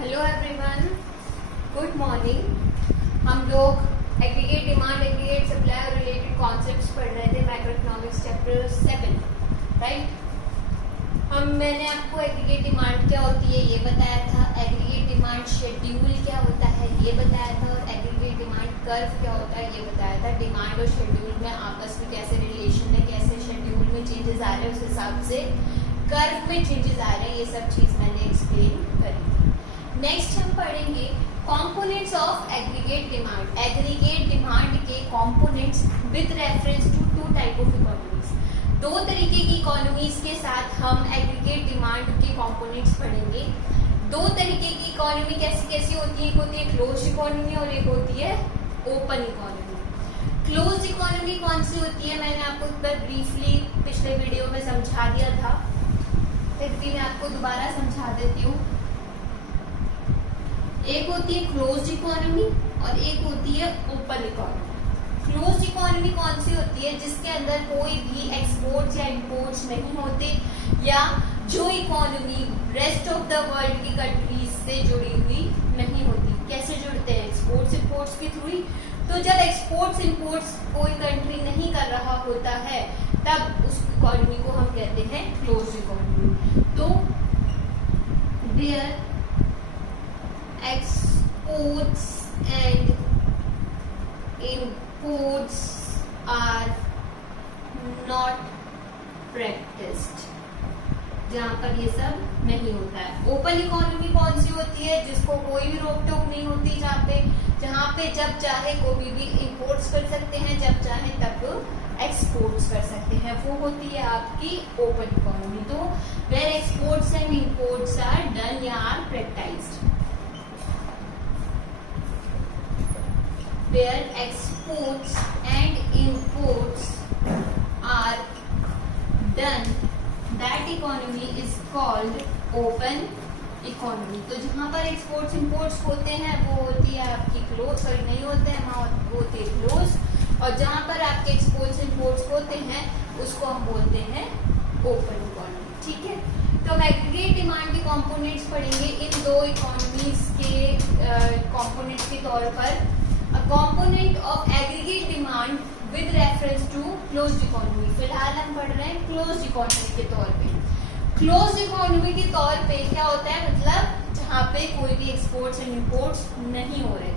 Hello everyone, good morning. हम लोग aggregate demand, aggregate supply और रिलेटेड कॉन्सेप्ट्स पढ़ रहे थे माइक्रो इकोनॉमिक्स चैप्टर 7, राइट। मैंने आपको एग्रीगेट डिमांड क्या होती है ये बताया था, एग्रीगेट डिमांड शेड्यूल क्या होता है ये बताया था, और एग्रीगेट डिमांड कर्व क्या होता है ये बताया था। डिमांड और शेड्यूल में आपस में कैसे रिलेशन है, कैसे शेड्यूल में चेंजेस आ रहे हैं, उस हिसाब से कर्व में चेंजेस आ रहे हैं, ये सब चीज मैंने एक्सप्लेन करी थी। नेक्स्ट हम पढ़ेंगे components of aggregate demand. Aggregate demand के components with reference to two type of economies. दो तरीके की इकोनॉमीज के साथ हम एग्रीगेट डिमांड के कंपोनेंट्स पढ़ेंगे। दो तरीके की इकोनॉमी कैसी कैसी होती है, एक होती है क्लोज इकोनॉमी और एक होती है ओपन इकोनॉमी। क्लोज इकोनॉमी कौन सी होती है मैंने आपको एक बार ब्रीफली पिछले वीडियो में समझा दिया था, फिर भी मैं आपको दोबारा समझा देती हूँ। एक होती है क्लोज्ड इकोनॉमी और एक होती है ओपन इकोनॉमी। क्लोज्ड इकोनॉमी कौन सी होती है, जिसके अंदर कोई भी एक्सपोर्ट्स या इंपोर्ट्स नहीं होते, या जो economy rest of the world की कंट्रीज से जुड़ी हुई नहीं होती। कैसे जुड़ते हैं, एक्सपोर्ट्स इंपोर्ट्स के थ्रू ही। तो जब एक्सपोर्ट्स इंपोर्ट्स कोई कंट्री नहीं कर रहा होता है तब उस इकोनॉमी को हम कहते हैं क्लोज्ड इकोनॉमी। तो where exports and imports are not practiced, जहाँ पर ये सब नहीं होता है। ओपन इकोनॉमी कौन सी होती है, जिसको कोई भी रोक टोक नहीं होती, जहाँ पे जब चाहे कोई भी इंपोर्ट्स कर सकते हैं, जब चाहे तब एक्सपोर्ट्स कर सकते हैं, वो होती है आपकी ओपन इकोनॉमी। तो where exports and imports are done या are practised, where exports and imports are done, that economy is called open economy। तो जहाँ पर एक्सपोर्ट्स इंपोर्ट्स होते हैं वो होती है आपकी क्लोज, सॉरी नहीं होते हैं वहाँ होती है क्लोज, और जहाँ पर आपके एक्सपोर्ट्स इंपोर्ट्स होते हैं उसको हम बोलते हैं ओपन इकोनॉमी। ठीक है, तो हम एग्रीगेट डिमांड के कंपोनेंट्स पढ़ेंगे इन दो इकोनॉमीज के कंपोनेंट्स के तौर पर। A component of aggregate demand with reference to closed economy। फिलहाल हम पढ़ रहे हैं closed economy के तौर पे। closed economy के तौर पे क्या होता है, मतलब जहाँ पे कोई भी एक्सपोर्ट्स एंड इंपोर्ट्स नहीं हो रहे।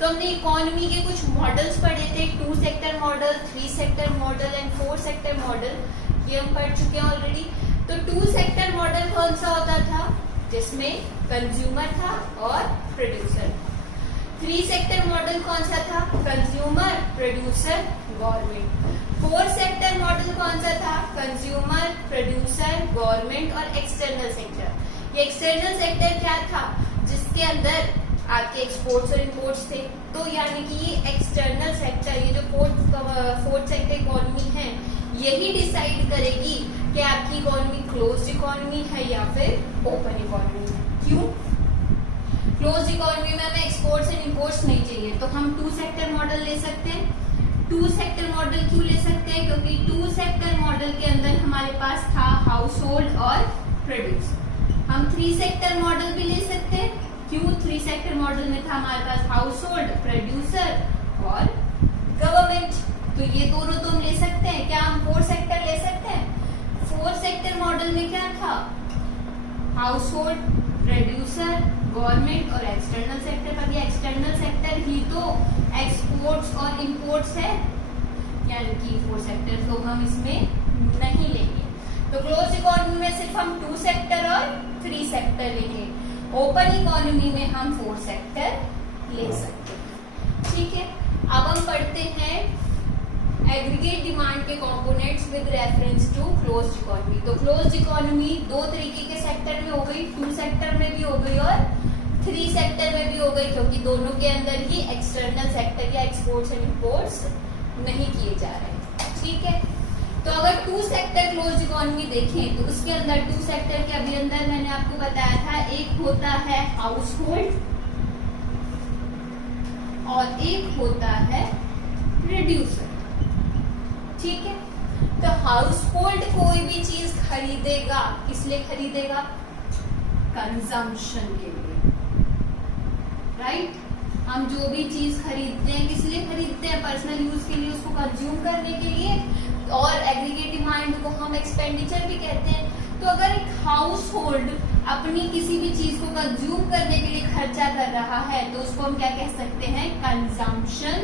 तो हमने इकोनॉमी के कुछ मॉडल्स पढ़े थे, 2 sector model, 3 sector model and 4 sector model, ये हम पढ़ चुके हैं ऑलरेडी। तो 2 सेक्टर मॉडल कौन सा होता था, जिसमें कंज्यूमर था और प्रोड्यूसर। 3 सेक्टर मॉडल कौन सा था, consumer, producer, government. 4 sector model कौन सा था, कंज्यूमर, प्रोड्यूसर, गवर्नमेंट और एक्सटर्नल सेक्टर। ये एक्सटर्नल सेक्टर क्या था, जिसके अंदर आपके एक्सपोर्ट्स और इंपोर्ट्स थे। तो यानी कि ये एक्सटर्नल सेक्टर, ये जो फोर्थ सेक्टर इकोनॉमी है, यही डिसाइड करेगी कि आपकी इकोनॉमी क्लोज्ड इकोनॉमी है या फिर ओपन इकोनॉमी है। क्यों, क्लोज इकोनॉमी में हमें एक्सपोर्ट्स एंड इंपोर्ट्स नहीं चाहिए, तो हम 2 सेक्टर मॉडल ले सकते हैं। 2 सेक्टर मॉडल क्यों ले सकते हैं, क्योंकि 2 सेक्टर मॉडल के अंदर हमारे पास था हाउस होल्ड और प्रोड्यूसर। हम 3 सेक्टर मॉडल भी ले सकते हैं, क्यों, 3 सेक्टर मॉडल में था हमारे पास हाउस होल्ड, प्रोड्यूसर और गवर्नमेंट। तो ये दोनों तो हम ले सकते हैं। क्या हम 4 सेक्टर ले सकते हैं, 4 सेक्टर मॉडल में क्या था, हाउस होल्ड, प्रोड्यूसर, गवर्नमेंट और एक्सटर्नल सेक्टर। पर ये एक्सटर्नल सेक्टर ही तो एक्सपोर्ट्स और इंपोर्ट्स है, यानी कि 4 सेक्टर तो हम इसमें नहीं लेंगे। तो क्लोज इकोनॉमी में सिर्फ हम 2 सेक्टर और 3 सेक्टर लेंगे। ओपन इकोनॉमी में हम 4 सेक्टर ले सकते हैं। ठीक है, अब हम पढ़ते हैं एग्रीगेट डिमांड के components with reference to closed economy. तो क्लोज्ड इकोनॉमी 2 तरीके के सेक्टर में हो गई, 2 सेक्टर में भी हो गई और 3 सेक्टर में भी हो गई, क्योंकि दोनों के अंदर ही एक्सटर्नल सेक्टर या एक्सपोर्ट्स एंड इंपोर्ट्स नहीं किए जा रहे। ठीक है, तो अगर 2 सेक्टर क्लोज्ड इकोनॉमी देखें तो उसके अंदर 2 सेक्टर के अभी अंदर मैंने आपको बताया था, एक होता है हाउस होल्ड और एक होता है प्रोड्यूसर। ठीक है, तो हाउस होल्ड कोई भी चीज खरीदेगा, किस लिए खरीदेगा, कंजम्पशन के लिए। राइट। हम जो भी चीज खरीदते हैं किस लिए खरीदते हैं? पर्सनल यूज के लिए, उसको कंज्यूम करने के लिए, और एग्रीगेट डिमांड को हम एक्सपेंडिचर भी कहते हैं। तो अगर एक हाउस होल्ड अपनी किसी भी चीज को कंज्यूम करने के लिए खर्चा कर रहा है तो उसको हम क्या कह सकते हैं? Consumption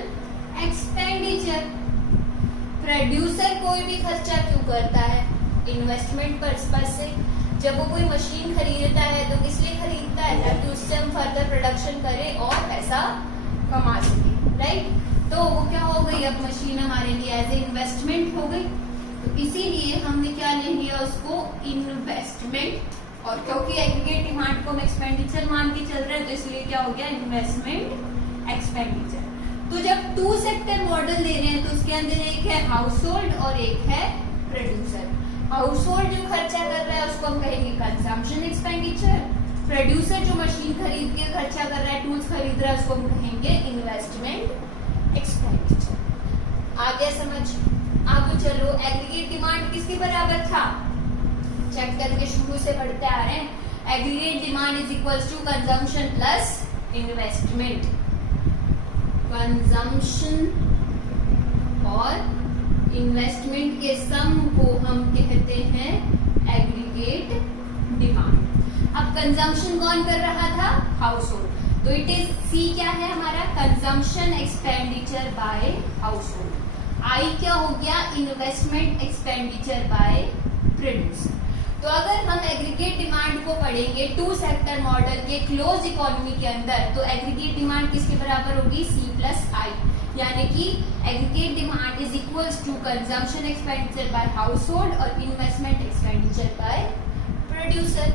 expenditure. प्रोड्यूसर कोई भी खर्चा क्यों करता है? इन्वेस्टमेंट पर्पस से। जब वो कोई मशीन खरीदता है तो किस लिए खरीदता है? ताकि उससे हम फर्दर प्रोडक्शन करें और पैसा कमा सके, राइट। तो वो क्या हो गई? अब मशीन हमारे लिए एज ए इन्वेस्टमेंट हो गई। तो इसीलिए हमने क्या ले लिया उसको? इन्वेस्टमेंट। और क्योंकि एग्रीगेट डिमांड को हम एक्सपेंडिचर मान के चल रहे हैं तो इसलिए क्या हो गया? Investment expenditure. तो जब टू सेक्टर मॉडल ले रहे हैं तो उसके अंदर एक है हाउस होल्ड और एक है प्रोड्यूसर। हाउस होल्ड जो खर्चा कर रहा है उसको हम कहेंगे कंजम्पशन एक्सपेंडिचर। प्रोड्यूसर जो मशीन खरीद के खर्चा कर रहा है, टूल्स खरीद रहा है, उसको हम कहेंगे इन्वेस्टमेंट एक्सपेंडिचर। आ गया समझ? अब चलो, एग्रीगेट डिमांड किसके बराबर था? चैप्टर के शुरू से पढ़ते आ रहे हैं। Aggregate demand is equals to consumption plus investment. Consumption और इन्वेस्टमेंट के सम को हम कहते हैं एग्रीगेट डिमांड। अब कंजम्पशन कौन कर रहा था? Household. तो इट इज सी क्या है हमारा? Consumption expenditure by household. I क्या हो गया? Investment expenditure by producer. तो अगर हम एग्रीगेट डिमांड को पढ़ेंगे टू सेक्टर मॉडल के क्लोज इकोनॉमी के अंदर तो एग्रीगेट डिमांड किसके बराबर होगी? C plus I. यानी कि aggregate demand is equals to consumption expenditure by household और investment expenditure by producer.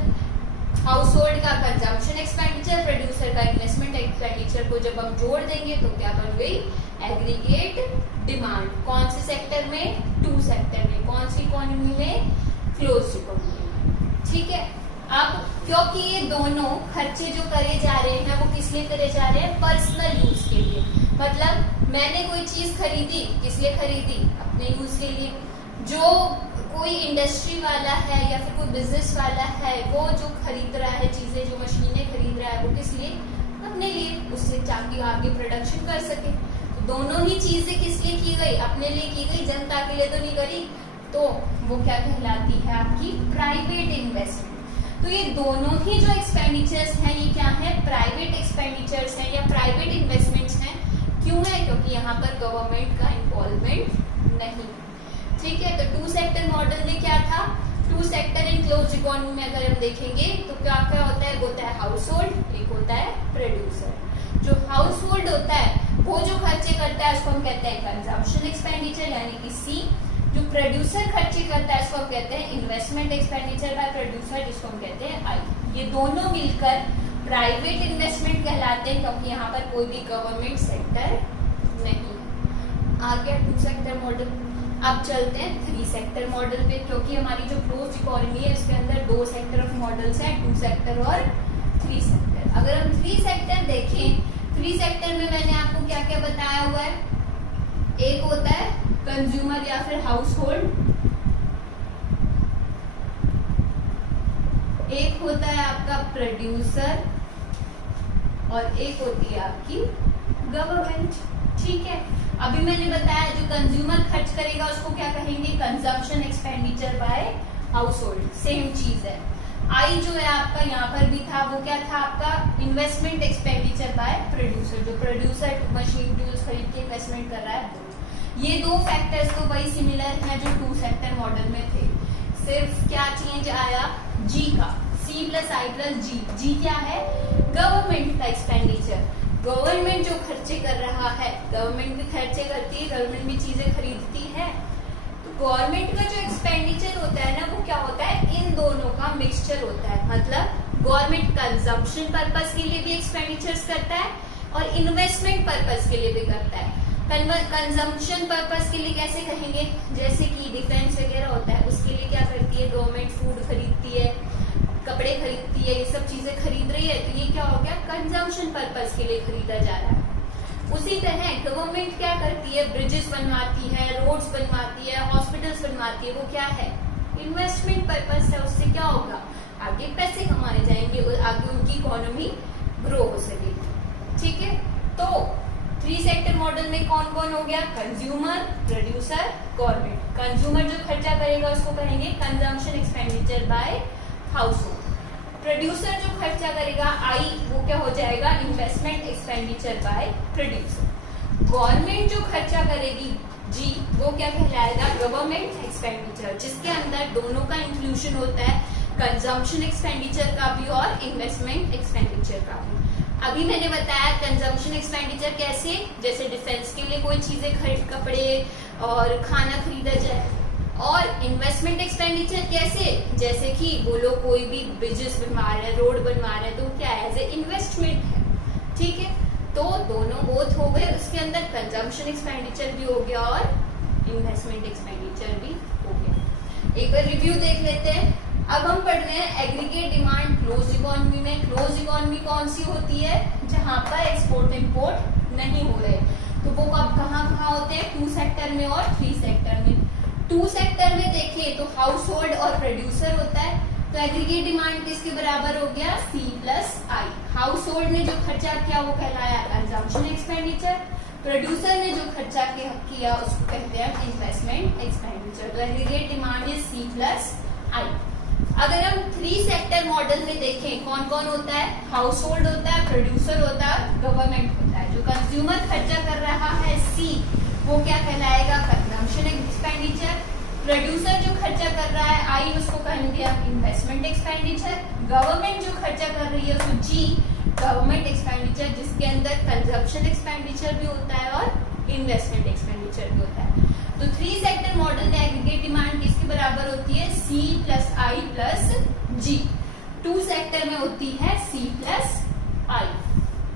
Household का कंजम्पशन एक्सपेंडिचर, प्रोड्यूसर का इन्वेस्टमेंट एक्सपेंडिचर को जब हम जोड़ देंगे तो क्या बन गई? Aggregate demand. कौन से सेक्टर में? टू सेक्टर में। कौन सी इकोनॉमी में? क्लोज इकोनॉमी में। ठीक है। अब क्योंकि ये दोनों खर्चे जो करे जा रहे हैं वो किस लिए करे जा रहे हैं? पर्सनल यूज के लिए। मतलब मैंने कोई चीज खरीदी, किस लिए खरीदी? अपने यूज के लिए। जो कोई इंडस्ट्री वाला है या फिर कोई बिजनेस वाला है वो जो खरीद रहा है चीजें, जो मशीनें खरीद रहा है वो किस लिए? अपने लिए, उससे ताकि आगे प्रोडक्शन कर सके। तो दोनों ही चीजें किस लिए की गई? अपने लिए की गई, जनता के लिए तो नहीं करी। तो वो क्या कहलाती है? आपकी प्राइवेट इन्वेस्टमेंट। तो ये दोनों ही जो एक्सपेंडिचर्स हैं ये क्या है? प्राइवेट एक्सपेंडिचर्स हैं या प्राइवेट इन्वेस्टमेंट्स हैं। क्यों है? क्योंकि यहाँ पर गवर्नमेंट का इन्वॉल्वमेंट नहीं। ठीक है। तो टू सेक्टर मॉडल में क्या था? Two sector in close economy में अगर हम देखेंगे तो क्या क्या होता है? होता है हाउस होल्ड, एक होता है प्रोड्यूसर। जो हाउस होल्ड होता है वो जो खर्चे करता है उसको हम कहते हैं कंजम्पशन एक्सपेंडिचर यानी कि सी। जो प्रोड्यूसर खर्चे करता है उसको हम कहते हैं इन्वेस्टमेंट एक्सपेंडिचर बाय प्रोड्यूसर, जिसको हम कहते हैं आई। ये दोनों मिलकर प्राइवेट इन्वेस्टमेंट कहलाते हैं क्योंकि यहाँ पर कोई भी गवर्नमेंट सेक्टर नहीं है। आ गया टू सेक्टर मॉडल। अब चलते हैं थ्री सेक्टर मॉडल पे, क्योंकि हमारी जो क्लोज इकोनॉमी है इसके अंदर दो सेक्टर ऑफ मॉडल्स हैं, टू सेक्टर और थ्री सेक्टर। अगर हम थ्री सेक्टर देखें, थ्री सेक्टर में मैंने आपको क्या क्या बताया हुआ है? एक होता है कंज्यूमर या फिर हाउस होल्ड, एक होता है आपका प्रोड्यूसर और एक होती है आपकी गवर्नमेंट। ठीक है। अभी मैंने बताया जो कंज्यूमर खर्च करेगा उसको क्या कहेंगे? Consumption expenditure by house hold. Same चीज है। आई जो है आपका यहाँ पर भी था वो क्या था? आपका इन्वेस्टमेंट एक्सपेंडिचर बाय प्रोड्यूसर। जो प्रोड्यूसर मशीन टूल्स खरीद के इन्वेस्टमेंट कर रहा है। ये दो फैक्टर्स तो वही सिमिलर हैं जो टू सेक्टर मॉडल में थे। सिर्फ क्या चेंज आया? जी का। सी प्लस आई प्लस जी। जी क्या है? गवर्नमेंट का एक्सपेंडिचर। गवर्नमेंट जो खर्चे कर रहा है, गवर्नमेंट भी खर्चे करती है, गवर्नमेंट भी चीजें खरीदती है। तो गवर्नमेंट का जो एक्सपेंडिचर होता है ना वो क्या होता है? इन दोनों का मिक्सचर होता है। मतलब गवर्नमेंट कंजम्पशन पर्पस के लिए भी एक्सपेंडिचर्स करता है और इन्वेस्टमेंट पर्पस के लिए भी करता है। कंजम्पशन पर्पस के लिए कैसे कहेंगे? जैसे कि डिफेंस वगैरह होता है उसके लिए क्या करती है गवर्नमेंट? फूड खरीदती है, कपड़े खरीदती है, ये सब चीजें खरीद रही है। तो ये क्या हो गया? कंजम्पशन पर्पस के लिए खरीदा जा रहा है। उसी तरह गवर्नमेंट क्या करती है? ब्रिजेस बनवाती है, रोड्स बनवाती है, हॉस्पिटल्स बनवाती है। वो क्या है? इन्वेस्टमेंट पर्पस है। उससे क्या होगा? आगे पैसे कमाए जाएंगे और आगे उनकी इकोनॉमी ग्रो हो सकेगी। में कौन कौन हो गया? Consumer, producer, government. कंज्यूमर जो खर्चा करेगा उसको कहेंगे consumption expenditure by house hold. Producer जो खर्चा करेगा आई, वो क्या हो जाएगा? Investment expenditure by producer. Government जो खर्चा करेगी जी, वो क्या कहलाएगा? गवर्नमेंट एक्सपेंडिचर, जिसके अंदर दोनों का इंक्लूजन होता है, कंजम्पशन एक्सपेंडिचर का भी और इन्वेस्टमेंट एक्सपेंडिचर का भी। अभी मैंने बताया कंजम्पशन एक्सपेंडिचर कैसे, जैसे डिफेंस के लिए कोई चीजें खरीद, कपड़े और खाना खरीदा जाए। और इन्वेस्टमेंट एक्सपेंडिचर कैसे, जैसे कि वो लोग कोई भी ब्रिजेस बनवा रहे हैं, रोड बनवा रहे हैं, तो क्या एज ए इन्वेस्टमेंट है। ठीक है, तो दोनों बोथ हो गए, उसके अंदर कंजम्पशन एक्सपेंडिचर भी हो गया और इन्वेस्टमेंट एक्सपेंडिचर भी हो गया। एक बार रिव्यू देख लेते हैं। अब हम पढ़ रहे हैं एग्रीगेट डिमांड क्लोज इकोनॉमी में। क्लोज इकोनॉमी कौन सी होती है? जहां पर एक्सपोर्ट इंपोर्ट नहीं हो रहे, तो वो अब कहाँ कहाँ होते हैं? 2 सेक्टर में और 3 सेक्टर में। 2 सेक्टर में देखें तो हाउस होल्ड और प्रोड्यूसर होता है, तो एग्रीगेट डिमांड किसके बराबर हो गया? C+I। हाउस होल्ड ने जो खर्चा किया वो कहलाया कंजम्पशन एक्सपेंडिचर, प्रोड्यूसर ने जो खर्चा किया उसको कहते हैं इन्वेस्टमेंट एक्सपेंडिचर। तो एग्रीगेट डिमांड इज C+I। अगर हम 3 सेक्टर मॉडल में देखें कौन कौन होता है? हाउस होल्ड होता है, प्रोड्यूसर होता है, गवर्नमेंट होता है। जो कंज्यूमर खर्चा कर रहा है C, वो क्या कहलाएगा? Consumption expenditure. प्रोड्यूसर जो खर्चा कर रहा है आई, उसको कहेंगे इन्वेस्टमेंट एक्सपेंडिचर। गवर्नमेंट जो खर्चा कर रही है उसको जी, गवर्नमेंट एक्सपेंडिचर, जिसके अंदर कंजम्पशन एक्सपेंडिचर भी होता है और इन्वेस्टमेंट एक्सपेंडिचर भी होता है। तो 3 सेक्टर मॉडल में एग्रीगेट डिमांड किसके बराबर होती है? C+I+G। 2 सेक्टर में होती है C+I।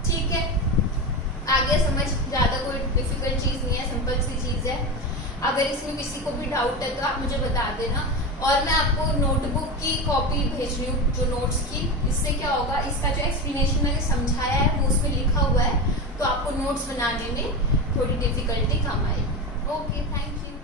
ठीक है, आगे समझ, ज्यादा कोई डिफिकल्ट चीज नहीं है, सिंपल सी चीज है। अगर इसमें किसी को भी डाउट है तो आप मुझे बता देना, और मैं आपको नोटबुक की कॉपी भेज रही हूँ जो नोट्स की। इससे क्या होगा, इसका जो एक्सप्लेनेशन मैंने समझाया है वो उसमें लिखा हुआ है, तो आपको नोट्स बनाने में थोड़ी डिफिकल्टी कम आएगी। Okay, thank you.